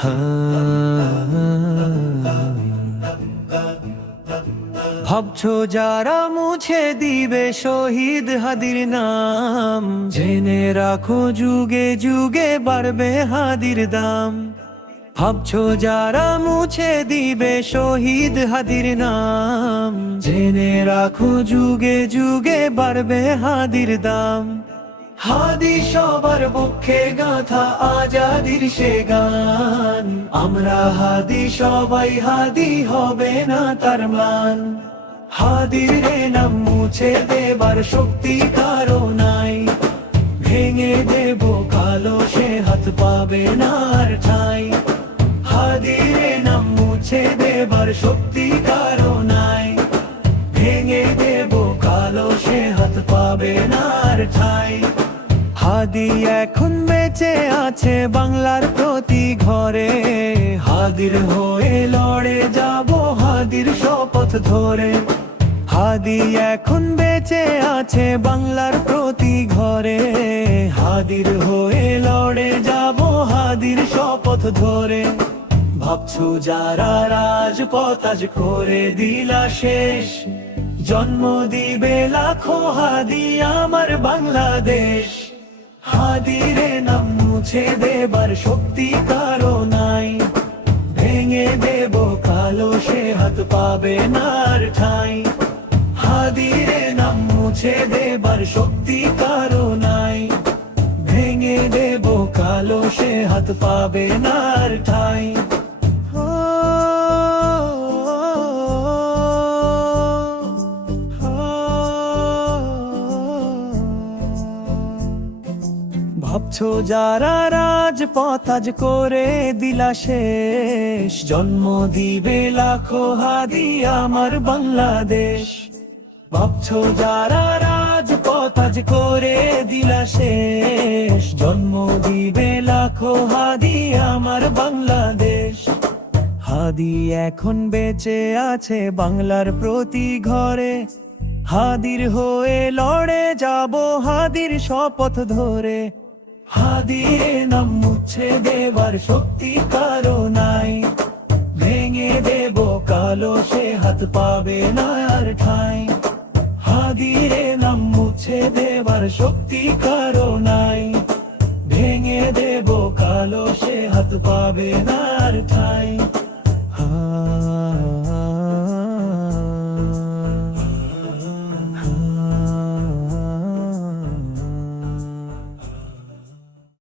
Huh? ভাবছ যারা মুছে দিবে শহীদ হাদির নাম? জেনে রাখো যুগে যুগে বাড়বে হাদির দাম। ভাবছ যারা মুছে দিবে শহীদ হাদির নাম? জেনে রাখো যুগে যুগে বাড়বে হাদির দাম। হাদি সবার পক্ষে গাথা আজাদির সে গান। আমরা হাদি, সবাই হাদি হবে না তার মান। হাদির নাম মুছে দেবার শক্তি কারও নাই। ভেঙে দেব কালো সে হাত পাবে না আর ঠাই। হাদিরে নাম মুছে দেবার শক্তি কারও নাই। ভেঙে দেব কালো সে হাত পাবে না আর ঠাই। হাদি এখন বেঁচে আছে বাংলার প্রতি ঘরে। হাদির হয়ে লড়ে যাব হাদির শপথ ধরে। হাদি এখন বেঁচে আছে বাংলার প্রতি ঘরে। হাদির হয়ে লড়ে যাব হাদির শপথ ধরে। ভাবছু যারা রাজপথ আজ করে দিলা শেষ। জন্ম দিবে লাখো হাদি আমার বাংলাদেশ। হাদিরে নাম মুছে দেবার শক্তি কারও নাই ভেঙে দেব, কালো সে হাত পাবে নার ঠাই। হাদিরে নাম মুছে দেবার শক্তি কারও নাই। ভেঙে দেব, কালো সে হাত পাবে নার ঠাই। ভাবছ যারা রাজপথ আজ করে দিলা শেষ? জন্ম দিবে লাখো হাদি আমার বাংলাদেশ। ভাবছ যারা রাজপথ আজ করে দিলা শেষ? জন্ম দিবে লাখো হাদি আমার বাংলাদেশ। হাদি এখন বেঁচে আছে বাংলার প্রতি ঘরে। হাদির হয়ে লড়ে যাব হাদির শপথ ধরে। হাদিরে নাম মুছে দেবার শক্তি কারও নাই। ভেঙে দেব কালো সে হাত পাবে না আর ঠাই। হাদিয়ে নাম মুছে দেবার শক্তি কারও নাই। ভেঙে দেব কালো সে হাত পাবে না আর ঠাই।